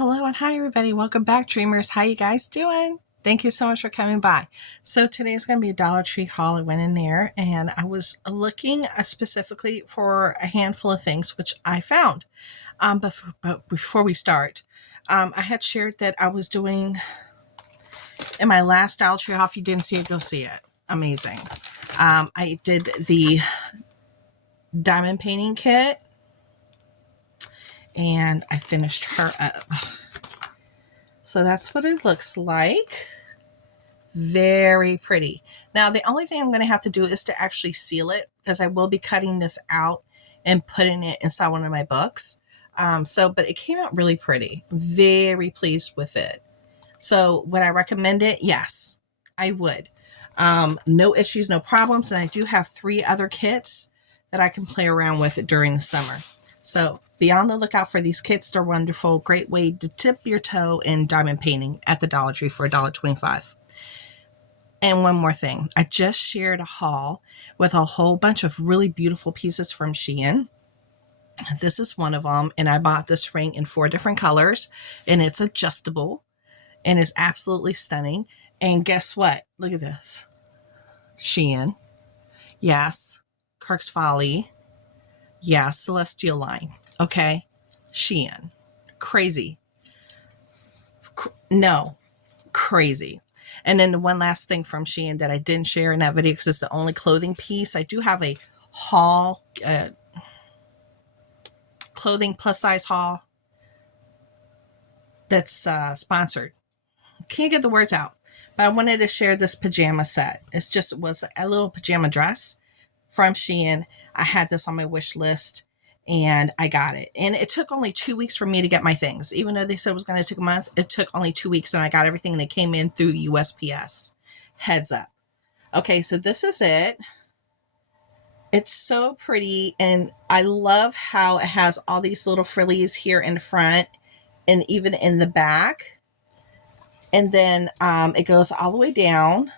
Hello and hi everybody. Welcome back, dreamers. How you guys doing? Thank you so much for coming by. So today is going to be a Dollar Tree haul. I went in there and I was looking specifically for a handful of things, which I found. But before we start, I had shared that I was doing in my last Dollar Tree haul. If you didn't see it, go see it. Amazing. I did the diamond painting kit and I finished her up. So that's what it looks like. Very pretty. Now, the only thing I'm going to have to do is to actually seal it because I will be cutting this out and putting it inside one of my books. But it came out really pretty. Very pleased with it. So would I recommend it? Yes, I would. No issues, no problems. And I do have 3 other kits that I can play around with during the summer. So be on the lookout for these kits. They're wonderful. Great way to dip your toe in diamond painting at the Dollar Tree for $1.25. And one more thing. I just shared a haul with a whole bunch of really beautiful pieces from Shein. This is one of them. And I bought this ring in 4 different colors. And it's adjustable. And is absolutely stunning. And guess what? Look at this. Shein. Yes. Kirk's Folly. Yeah, Celestial line. Okay. Shein. Crazy. No. Crazy. And then the one last thing from Shein that I didn't share in that video because it's the only clothing piece. I do have a haul, clothing plus size haul that's sponsored. Can't get the words out. But I wanted to share this pajama set. It was a little pajama dress from Shein. I had this on my wish list and I got it. And it took only 2 weeks for me to get my things. Even though they said it was going to take a month, it took only 2 weeks and I got everything and it came in through USPS. Heads up. Okay, so this is it. It's so pretty and I love how it has all these little frillies here in the front and even in the back. And then it goes all the way down.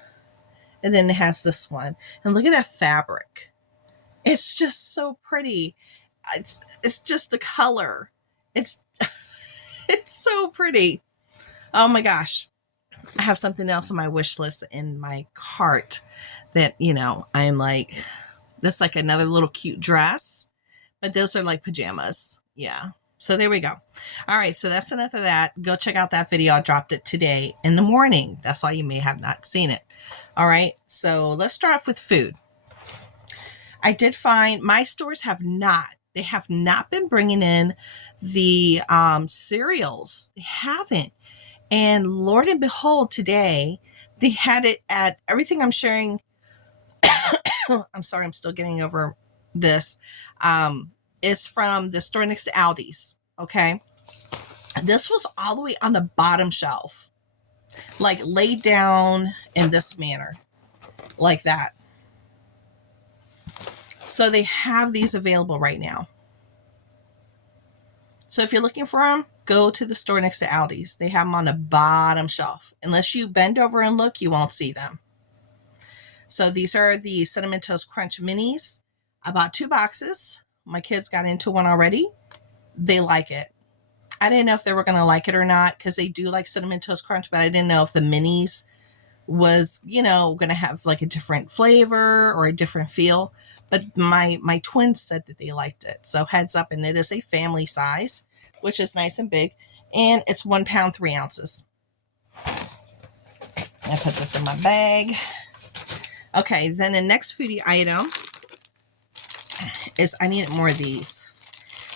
And then it has this one. And look at that fabric. It's just so pretty. It's just the color. It's so pretty. Oh my gosh. I have something else on my wish list in my cart that, I'm like, this like another little cute dress. But those are like pajamas. Yeah. So there we go. All right. So that's enough of that. Go check out that video. I dropped it today in the morning. That's why you may have not seen it. All right. So let's start off with food. I did find my stores have not been bringing in the cereals. They haven't. And Lord and behold, today they had it at everything I'm sharing. I'm sorry, I'm still getting over this. Is from the store next to Aldi's. Okay. This was all the way on the bottom shelf, like laid down in this manner, like that. So they have these available right now. So if you're looking for them, go to the store next to Aldi's. They have them on the bottom shelf. Unless you bend over and look, you won't see them. So these are the Cinnamon Toast Crunch Minis. I bought 2 boxes. My kids got into one already. They like it. I didn't know if they were going to like it or not because they do like Cinnamon Toast Crunch, but I didn't know if the minis was, going to have like a different flavor or a different feel. But my twins said that they liked it. So heads up, and it is a family size, which is nice and big. And it's 1 pound, 3 ounces. I put this in my bag. Okay, then the next foodie item is I needed more of these.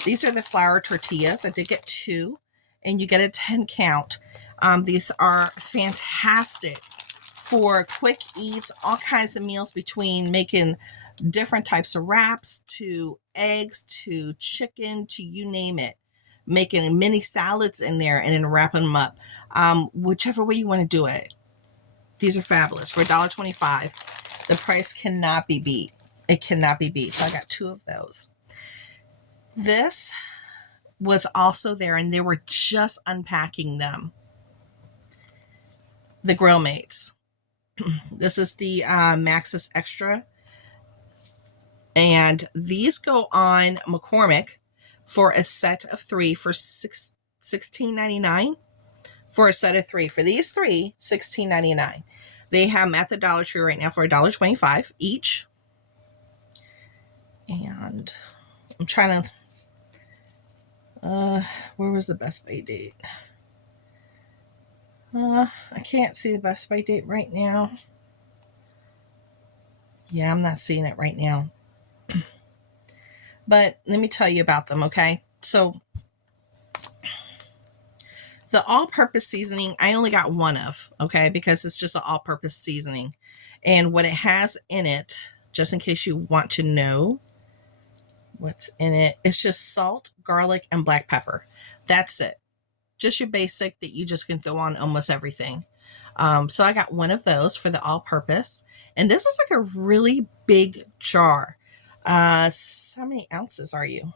These are the flour tortillas. I did get 2, and you get a 10 count. These are fantastic for quick eats, all kinds of meals between making different types of wraps to eggs to chicken to you name it. Making mini salads in there and then wrapping them up. Whichever way you want to do it. These are fabulous. For $1.25, the price cannot be beat. It cannot be beat. So I got 2 of those. This was also there, and they were just unpacking them. The Grill Mates. This is the Maxis Extra. And these go on McCormick for a set of 3 for $6 $16.99 for a set of 3. For these 3, $16.99. They have them at the Dollar Tree right now for $1.25 each. And I'm trying to, where was the Best By date? I can't see the Best By date right now. Yeah, I'm not seeing it right now. But let me tell you about them, okay? So the all-purpose seasoning, I only got one of, okay? Because it's just an all-purpose seasoning. And what it has in it, just in case you want to know what's in it, it's just salt, garlic, and black pepper. That's it. Just your basic that you just can throw on almost everything. So I got one of those for the all-purpose. And this is like a really big jar. How many ounces are you?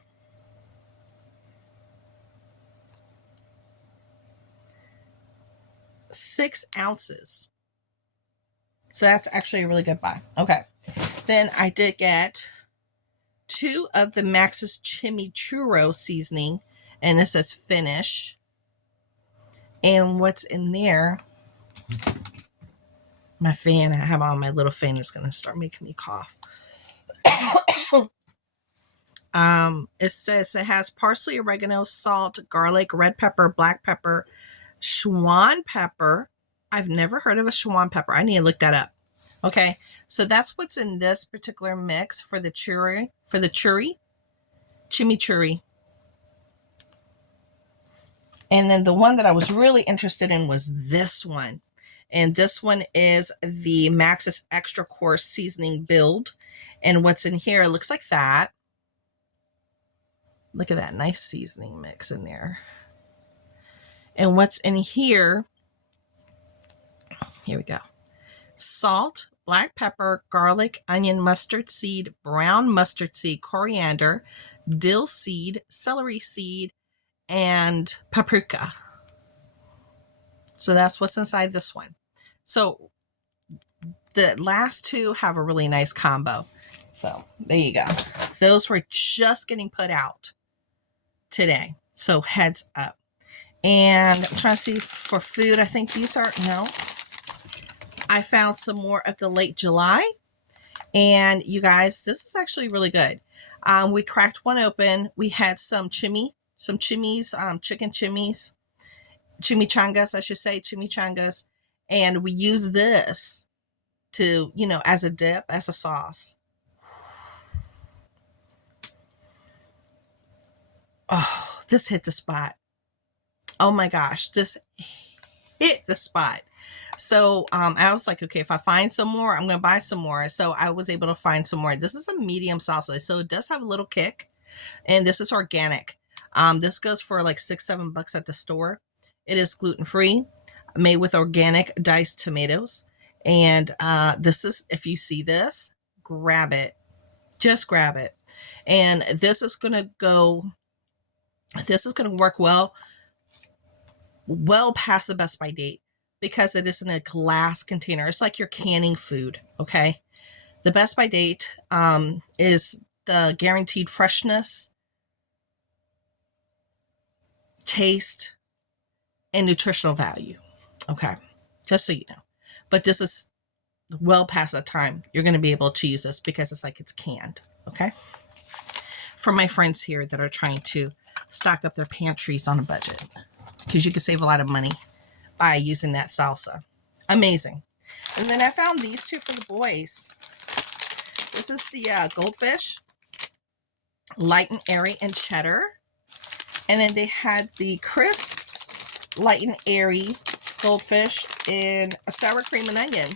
6 ounces. So that's actually a really good buy. Okay. Then I did get 2 of the Max's chimichurro seasoning. And this says finish. And what's in there, my fan, I have on my little fan is going to start making me cough. It says it has parsley, oregano, salt, garlic, red pepper, black pepper, Schwan pepper. I've never heard of a Schwan pepper. I need to look that up. Okay, so that's what's in this particular mix for the chimichurri. And then the one that I was really interested in was this one. And this one is the Max's Extra Course Seasoning Build. And what's in here, it looks like that. Look at that nice seasoning mix in there. And what's in here we go. Salt, black pepper, garlic, onion, mustard seed, brown mustard seed, coriander, dill seed, celery seed, and paprika. So that's what's inside this one. So the last 2 have a really nice combo. So there you go. Those were just getting put out today. So heads up. And I'm trying to see for food. I think these are, no. I found some more of the late July. And you guys, this is actually really good. We cracked one open. We had some chicken chimichangas, I should say, chimichangas. And we use this to, as a dip, as a sauce. Oh, this hit the spot. Oh my gosh, this hit the spot. So I was like, okay, if I find some more, I'm going to buy some more. So I was able to find some more. This is a medium salsa. So it does have a little kick. And this is organic. This goes for like $6-7 at the store. It is gluten-free, made with organic diced tomatoes. And this is, if you see this, grab it. Just grab it. And this is going to work well past the Best By date because it is in a glass container. It's like you're canning food, okay? The Best By date is the guaranteed freshness, taste, and nutritional value, okay? Just so you know. But this is well past that time. You're going to be able to use this because it's like it's canned, okay? For my friends here that are trying to stock up their pantries on a budget, because you can save a lot of money by using that salsa. Amazing. And then I found these 2 for the boys. This is the Goldfish, light and airy and cheddar. And then they had the crisps, light and airy Goldfish in a sour cream and onion.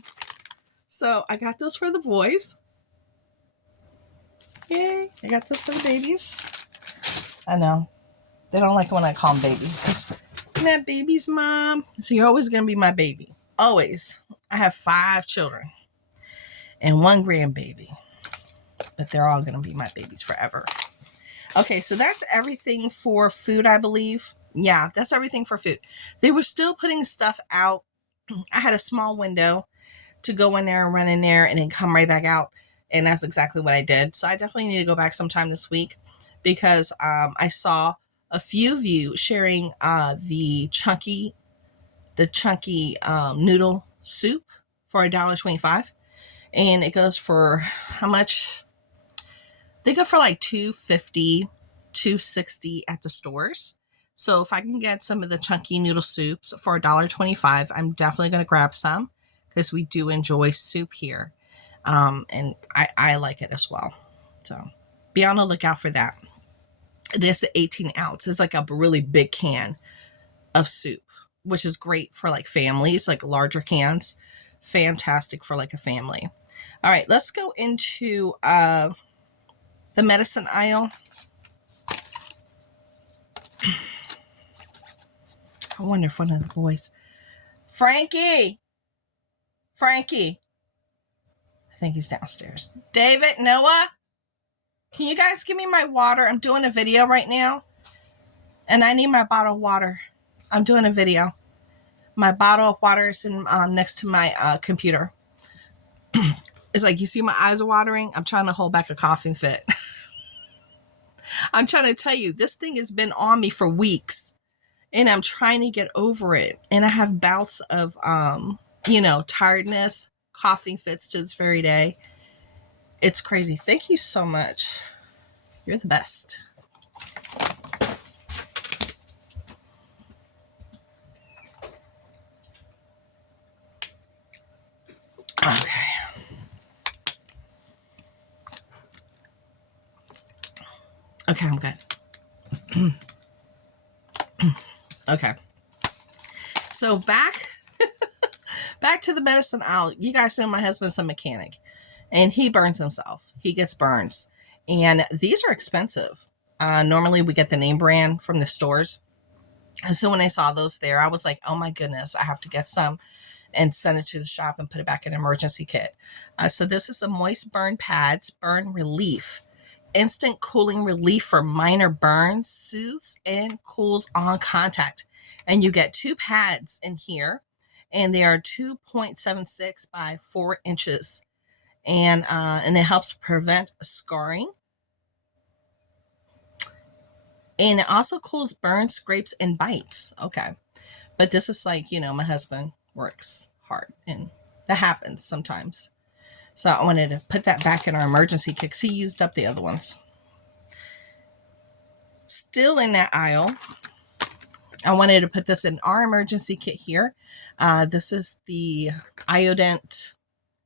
So I got those for the boys. Yay, I got this for the babies. I know. They don't like it when I call them babies. Isn't that baby's mom? So you're always going to be my baby. Always. I have 5 children and 1 grandbaby. But they're all going to be my babies forever. Okay, so that's everything for food, I believe. Yeah, that's everything for food. They were still putting stuff out. I had a small window to go in there and run in there and then come right back out. And that's exactly what I did. So I definitely need to go back sometime this week because I saw a few of you sharing the chunky noodle soup for $1.25, and it goes for how much? They go for like $2.50, $2.60 at the stores. So if I can get some of the chunky noodle soups for $1.25, I'm definitely going to grab some because we do enjoy soup here. And I like it as well. So be on the lookout for that. It is 18 ounce. It's like a really big can of soup, which is great for like families, like larger cans. Fantastic for like a family. All right, let's go into the medicine aisle. I wonder if one of the boys, Frankie, I think he's downstairs. David, Noah, can you guys give me my water? I'm doing a video right now, and I need my bottle of water. I'm doing a video. My bottle of water is in next to my computer. It's like, you see my eyes are watering. I'm trying to hold back a coughing fit. I'm trying to tell you, this thing has been on me for weeks, and I'm trying to get over it. And I have bouts of, tiredness, coughing fits to this very day. It's crazy. Thank you so much. You're the best. Okay. Okay, I'm good. Okay. So back to the medicine aisle. You guys know my husband's a mechanic, and he burns himself. He gets burns. And these are expensive. Normally we get the name brand from the stores. And so when I saw those there, I was like, oh my goodness, I have to get some and send it to the shop and put it back in an emergency kit. So this is the Moist Burn Pads Burn Relief. Instant cooling relief for minor burns, soothes, and cools on contact. And you get 2 pads in here, and they are 2.76 by 4 inches. And it helps prevent scarring. And it also cools burns, scrapes, and bites. Okay. But this is like, my husband works hard, and that happens sometimes. So I wanted to put that back in our emergency kit because he used up the other ones. Still in that aisle, I wanted to put this in our emergency kit here. This is the Iodent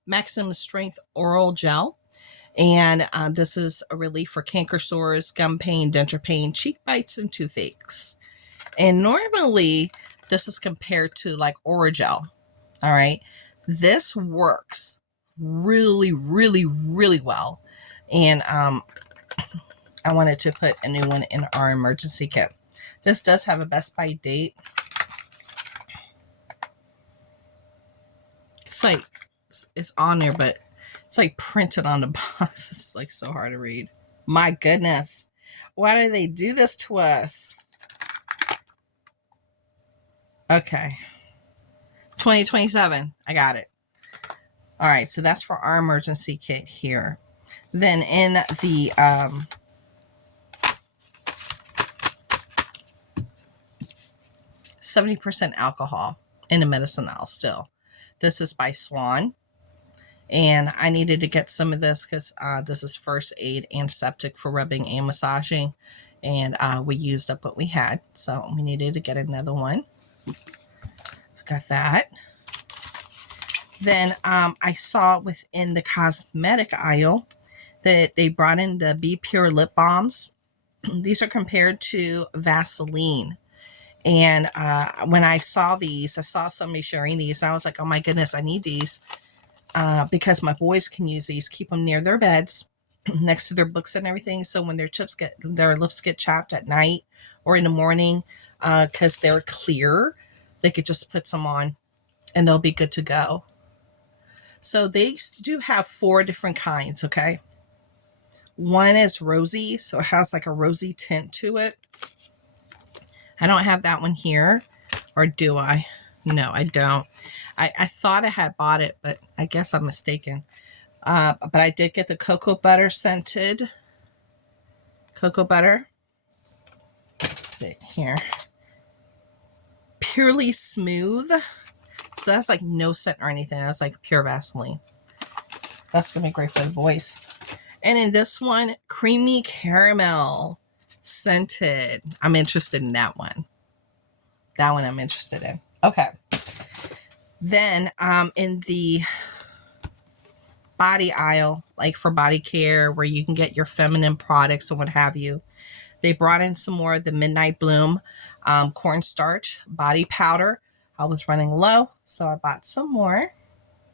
Maximum Strength Oral Gel. And this is a relief for canker sores, gum pain, denture pain, cheek bites, and toothaches. And normally, this is compared to like Oragel. All right. This works really, really, really well. And I wanted to put a new one in our emergency kit. This does have a Best By date. It's like, it's on there, but it's like printed on the box. It's like so hard to read. My goodness. Why do they do this to us? Okay. 2027. I got it. All right. So that's for our emergency kit here. Then in the 70% alcohol in the medicine aisle still. This is by Swan. And I needed to get some of this because this is first aid antiseptic for rubbing and massaging. And we used up what we had. So we needed to get another one. Got that. Then I saw within the cosmetic aisle that they brought in the Be Pure lip balms. These are compared to Vaseline. And when I saw these, I saw somebody sharing these. And I was like, oh my goodness, I need these. Because my boys can use these, keep them near their beds, next to their books and everything. So when their lips get chapped at night or in the morning, because they're clear, they could just put some on and they'll be good to go. So they do have 4 different kinds. Okay. One is rosy. So it has like a rosy tint to it. I don't have that one here, or do I? No, I don't. I thought I had bought it, but I guess I'm mistaken. But I did get the cocoa butter scented. Cocoa butter. put it here. Purely Smooth. So that's like no scent or anything. That's like pure Vaseline. That's going to be great for the boys. And in this one, Creamy Caramel Scented. I'm interested in that one. That one I'm interested in. Okay. Then in the body aisle, like for body care, where you can get your feminine products and what have you, they brought in some more of the Midnight Bloom cornstarch body powder. I was running low, so I bought some more.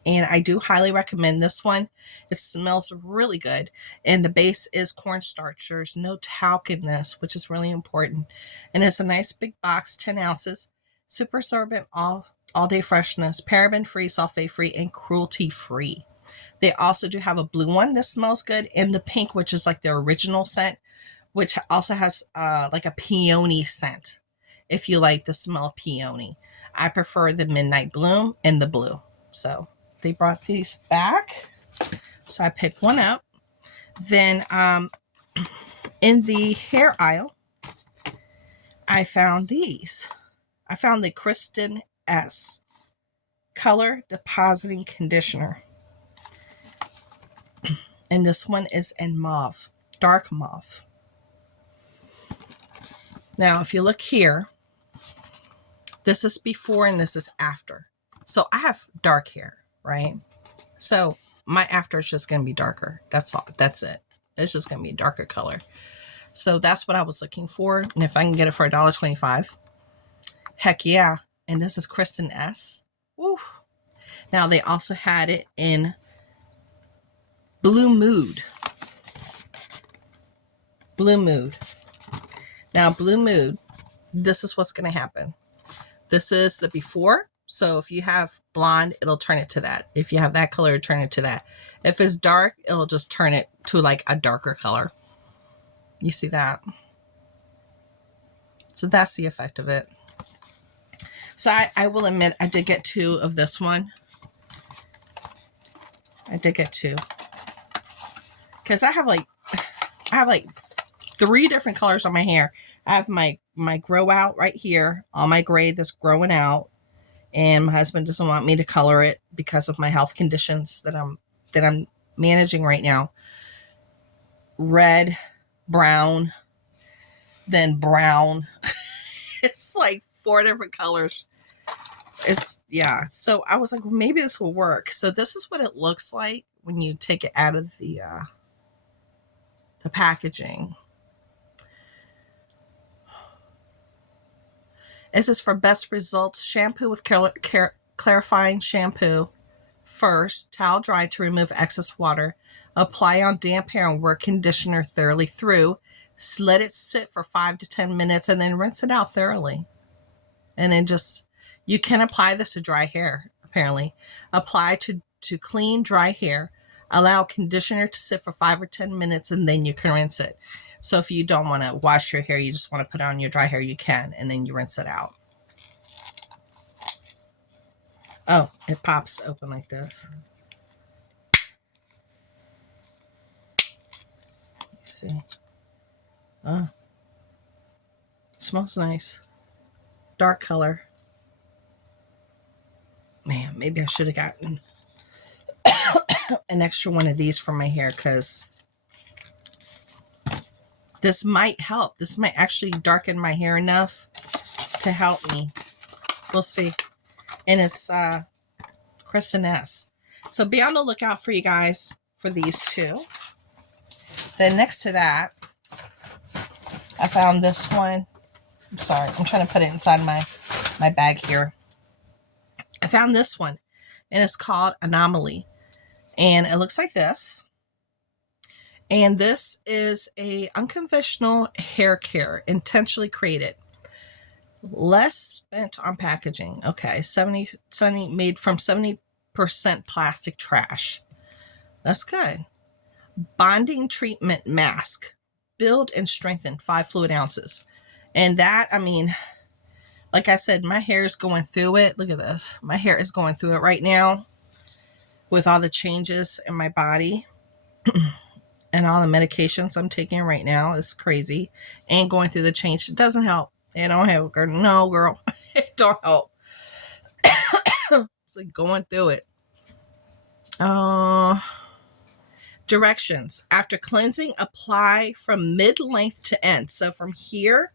And I do highly recommend this one. It smells really good. And the base is cornstarch. There's no talc in this, which is really important. And it's a nice big box, 10 ounces. Super absorbent, all day freshness, paraben-free, sulfate-free, and cruelty-free. They also do have a blue one that smells good, and the pink, which is like the original scent, which also has like a peony scent, if you like the smell of peony. I prefer the Midnight Bloom and the blue. So they brought these back. So I picked one up. Then in the hair aisle, I found these. I found the Kristen S Color Depositing Conditioner. And this one is in mauve, dark mauve. Now, if you look here, this is before and this is after. So I have dark hair, right? So my after is just going to be darker. That's all. That's it. It's just going to be a darker color. So that's what I was looking for. And if I can get it for $1.25, heck yeah. And this is Kristen S. Woo. Now they also had it in Blue Mood. Blue Mood. Now Blue Mood, this is what's going to happen. This is the before. So if you have blonde, it'll turn it to that. If you have that color, turn it to that. If it's dark, it'll just turn it to like a darker color. You see that? So that's the effect of it. So I will admit, I did get 2 of this one. I did get 2. Because I have like 3 different colors on my hair. I have my grow out right here, all my gray that's growing out. And my husband doesn't want me to color it because of my health conditions that I'm managing right now. Red, brown, then brown. It's like 4 different colors. Yeah. So I was like, well, maybe this will work. So this is what it looks like when you take it out of the packaging. This is for best results. Shampoo with clarifying shampoo. First, towel dry to remove excess water. Apply on damp hair and work conditioner thoroughly through. Let it sit for 5 to 10 minutes and then rinse it out thoroughly. And then you can apply this to dry hair, apparently. Apply to clean, dry hair. Allow conditioner to sit for 5 or 10 minutes and then you can rinse it. So if you don't want to wash your hair, you just want to put it on your dry hair, you can, and then you rinse it out. Oh, it pops open like this. You see? Oh. It smells nice. Dark color. Man, maybe I should have gotten an extra one of these for my hair because this might help. This might actually darken my hair enough to help me. We'll see. And it's Kristen S. So be on the lookout for you guys for these 2. Then next to that, I found this one. I'm sorry. I'm trying to put it inside my bag here. I found this one. And it's called Anomaly. And it looks like this. And this is a unconventional hair care, intentionally created. Less spent on packaging. Okay, 70 made from 70% plastic trash. That's good. Bonding treatment mask. Build and strengthen 5 fluid ounces. And that, I mean, like I said, my hair is going through it. Look at this. My hair is going through it right now with all the changes in my body. And all the medications I'm taking right now is crazy. And going through the change, it doesn't help. It don't help, girl. No, girl. It don't help. It's like going through it. Directions. After cleansing, apply from mid-length to end. So from here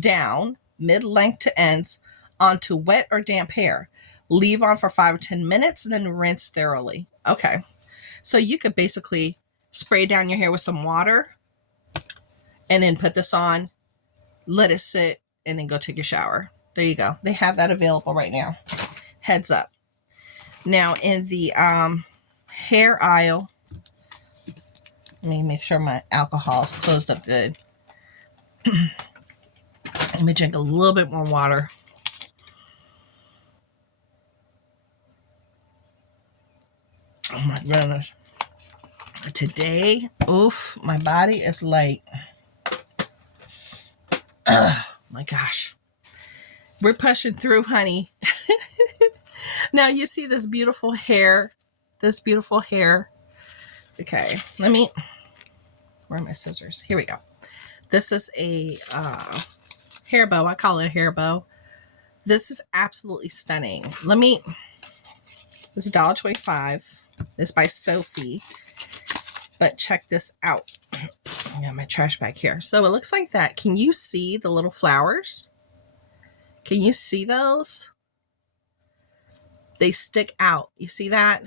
down, mid-length to ends, onto wet or damp hair. Leave on for 5 or 10 minutes, and then rinse thoroughly. Okay. So you could basically spray down your hair with some water and then put this on, let it sit, and then go take a shower. There you go. They have that available right now. Heads up. Now in the hair aisle, let me make sure my alcohol is closed up good. Let me drink a little bit more water. Oh my goodness. Today, oof, my body is like, my gosh. We're pushing through, honey. Now you see this beautiful hair. This beautiful hair. Okay, let me, where are my scissors? Here we go. This is a hair bow. I call it a hair bow. This is absolutely stunning. This is $1.25. It's by Sophie. But check this out. I got my trash bag here. So it looks like that. Can you see the little flowers? Can you see those? They stick out. You see that?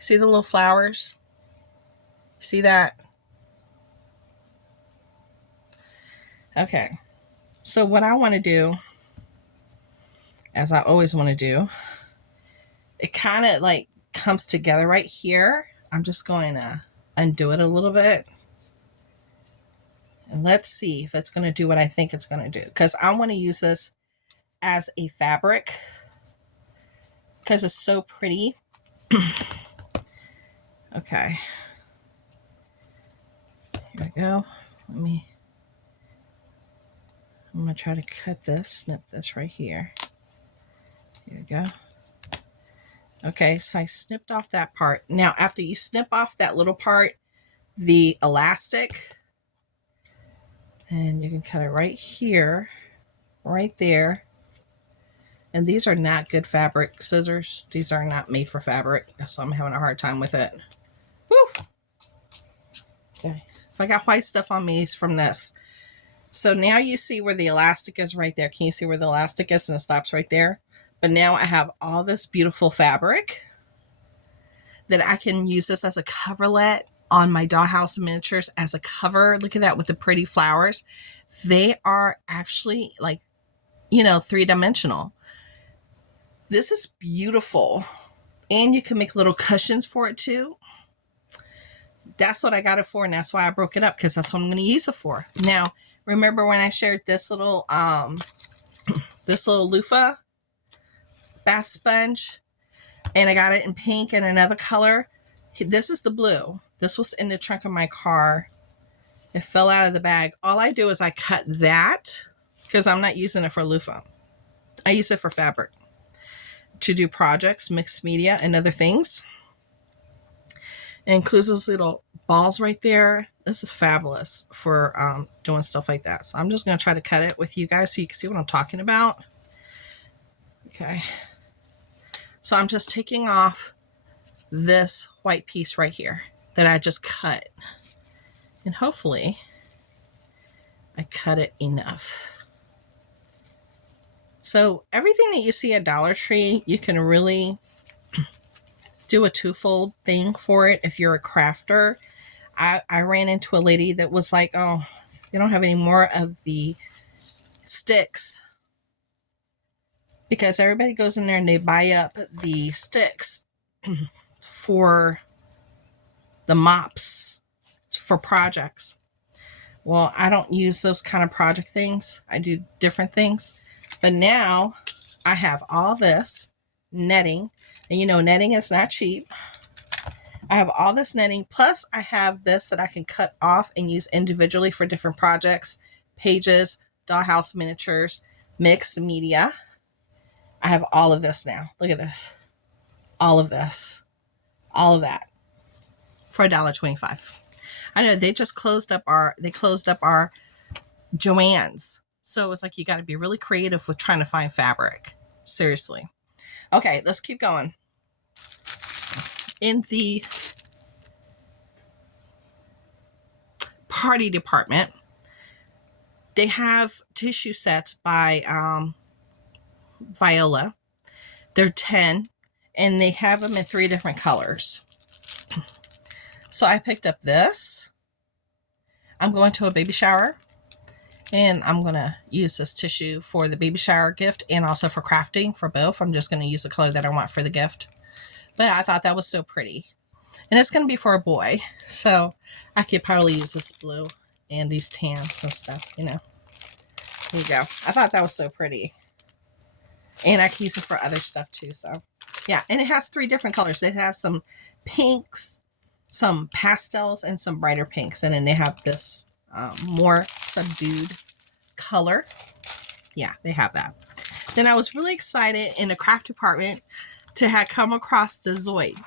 See the little flowers? See that? Okay. So what I want to do, as I always want to do, it kind of like comes together right here. I'm just going to undo it a little bit. And let's see if it's going to do what I think it's going to do. Because I want to use this as a fabric. Because it's so pretty. Okay. Here we go. I'm going to try to cut this, snip this right here. Here we go. Okay, so I snipped off that part. Now, after you snip off that little part, the elastic, and you can cut it right here, right there. And these are not good fabric scissors. These are not made for fabric, so I'm having a hard time with it. Woo! Okay, if I got white stuff on me, it's from this. So now you see where the elastic is right there. Can you see where the elastic is? And it stops right there. But now I have all this beautiful fabric that I can use this as a coverlet on my dollhouse miniatures as a cover. Look at that with the pretty flowers. They are actually like, you know, 3-dimensional. This is beautiful. And you can make little cushions for it too. That's what I got it for, and that's why I broke it up, because that's what I'm going to use it for. Now, remember when I shared this little loofah bath sponge, and I got it in pink and another color? This is the blue. This was in the trunk of my car. It fell out of the bag. All I do is I cut that, because I'm not using it for loofah. I use it for fabric to do projects, mixed media, and other things. It includes those little balls right there. This is fabulous for doing stuff like that. So I'm just going to try to cut it with you guys so you can see what I'm talking about. Okay. So I'm just taking off this white piece right here that I just cut. And hopefully I cut it enough. So everything that you see at Dollar Tree, you can really do a twofold thing for it if you're a crafter. I ran into a lady that was like, oh, they don't have any more of the sticks, because everybody goes in there and they buy up the sticks for the mops for projects. Well, I don't use those kind of project things. I do different things. But now I have all this netting, and you know, netting is not cheap. I have all this netting, plus I have this that I can cut off and use individually for different projects, pages, dollhouse miniatures, mixed media. I have all of this now. Look at this. All of this. All of that for $1.25. I know they just closed up our Joann's. So it's like you got to be really creative with trying to find fabric. Seriously. Okay, let's keep going. In the party department, they have tissue sets by Viola. They're 10, and they have them in 3 different colors. So I picked up this. I'm going to a baby shower, and I'm going to use this tissue for the baby shower gift and also for crafting for both. I'm just going to use the color that I want for the gift. But I thought that was so pretty. And it's going to be for a boy, so I could probably use this blue and these tans and stuff, you know. There you go. I thought that was so pretty. And I can use it for other stuff too, so. Yeah, and it has 3 different colors. They have some pinks, some pastels, and some brighter pinks. And then they have this more subdued color. Yeah, they have that. Then I was really excited in the craft department to have come across the Zoid.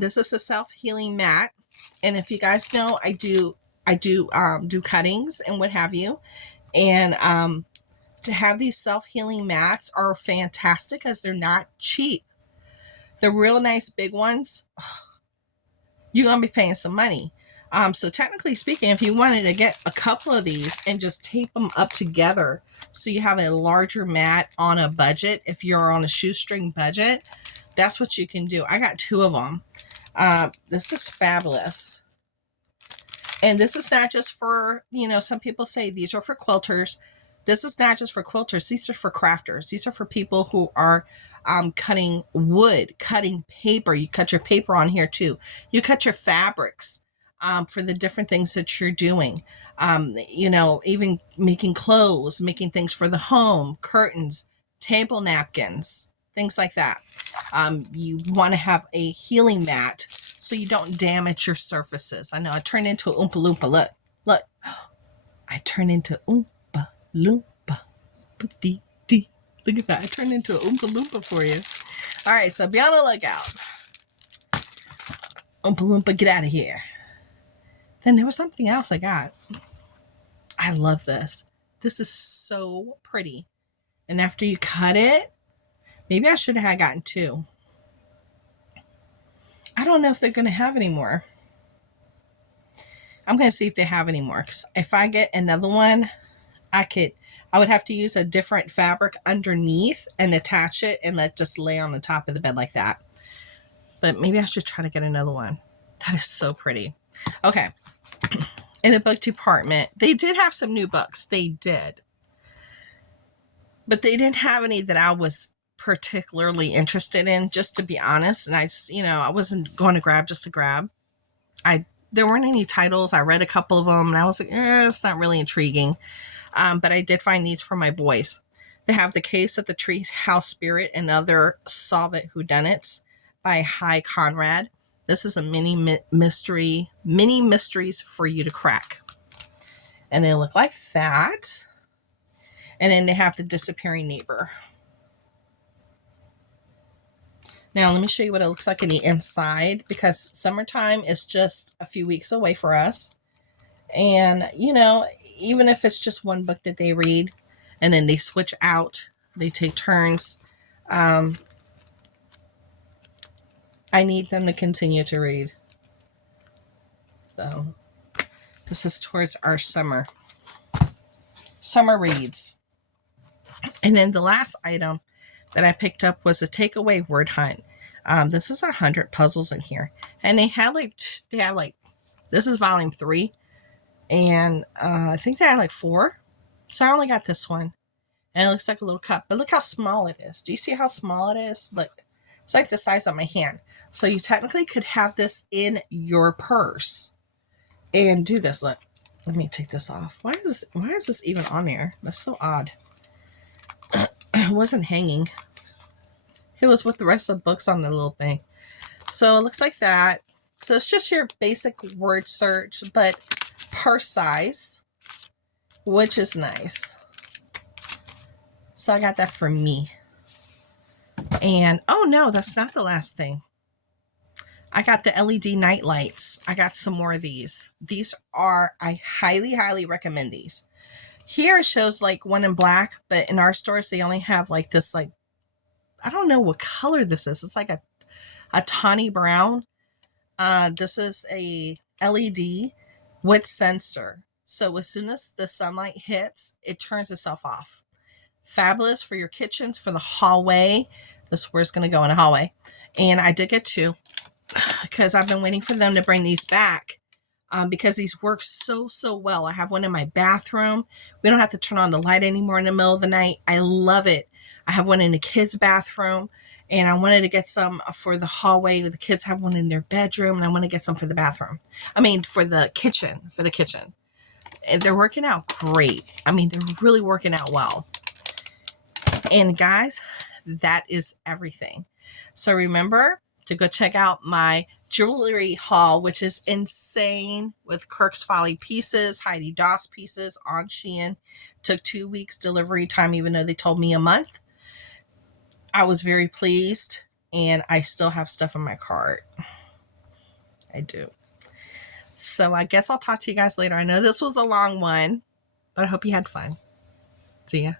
This is a self-healing mat, and if you guys know, I do cuttings and what have you, and to have these self-healing mats are fantastic because they're not cheap. The real nice big ones, you're gonna be paying some money. So technically speaking, if you wanted to get a couple of these and just tape them up together so you have a larger mat on a budget, if you're on a shoestring budget, that's what you can do. I got 2 of them. This is fabulous. And this is not just for, you know, some people say these are for quilters. This is not just for quilters. These are for crafters. These are for people who are cutting wood, cutting paper. You cut your paper on here too. You cut your fabrics for the different things that you're doing. You know, even making clothes, making things for the home, curtains, table napkins, things like that. You want to have a healing mat so you don't damage your surfaces. I know I turned into an Oompa Loompa. Look, look. I turned into Oompa Loompa. Dee. Look at that. I turned into an Oompa Loompa for you. All right, so be on the lookout. Oompa Loompa, get out of here. Then there was something else I got. I love this. This is so pretty. And after you cut it, maybe I should have gotten 2. I don't know if they're going to have any more. I'm going to see if they have any more. 'Cause if I get another one, I would have to use a different fabric underneath and attach it and let just lay on the top of the bed like that. But maybe I should try to get another one. That is so pretty. Okay. In the book department, they did have some new books. They did. But they didn't have any that I was particularly interested in, just to be honest. And I just, you know, I wasn't going to grab just to grab. There weren't any titles. I read a couple of them and I was like, it's not really intriguing. But I did find these for my boys. They have The Case of the Tree House Spirit and Other Solvent Whodunits by Hy Conrad. This is a mini mysteries for you to crack. And they look like that. And then they have The Disappearing Neighbor. Now, let me show you what it looks like in the inside, because summertime is just a few weeks away for us. And, you know, even if it's just one book that they read and then they switch out, they take turns, I need them to continue to read. So, this is towards our summer reads. And then the last item that I picked up was a takeaway word hunt. This is 100 puzzles in here, and they have this is volume 3, and I think they had like 4, so I only got this one, and it looks like a little cup, but look how small it is. Do you see how small it is? Look, it's like the size of my hand. So you technically could have this in your purse and do this. Look, let me take this off. Why is this even on there? That's so odd. It wasn't hanging. It was with the rest of the books on the little thing. So it looks like that. So it's just your basic word search, but purse size, which is nice. So I got that for me. And, oh no, that's not the last thing. I got the LED night lights. I got some more of these. I highly, highly recommend these. Here it shows like one in black, but in our stores they only have like this, like, I don't know what color this is. It's like a tawny brown. This is a LED with sensor. So as soon as the sunlight hits, it turns itself off. Fabulous for your kitchens, for the hallway. This is where it's going to go in a hallway. And I did get two because I've been waiting for them to bring these back. Because these work so well. I have one in my bathroom. We don't have to turn on the light anymore in the middle of the night. I love it. I have one in the kids' bathroom, and I wanted to get some for the hallway. The kids have one in their bedroom, and I want to get some for the bathroom. I mean, for the kitchen. And they're working out great. I mean, they're really working out well. And guys, that is everything. So remember to go check out my jewelry haul, which is insane, with Kirk's Folly pieces, Heidi Doss pieces on Shein. Took 2 weeks delivery time, even though they told me a month. I was very pleased, and I still have stuff in my cart. I do. So I guess I'll talk to you guys later. I know this was a long one, but I hope you had fun. See ya.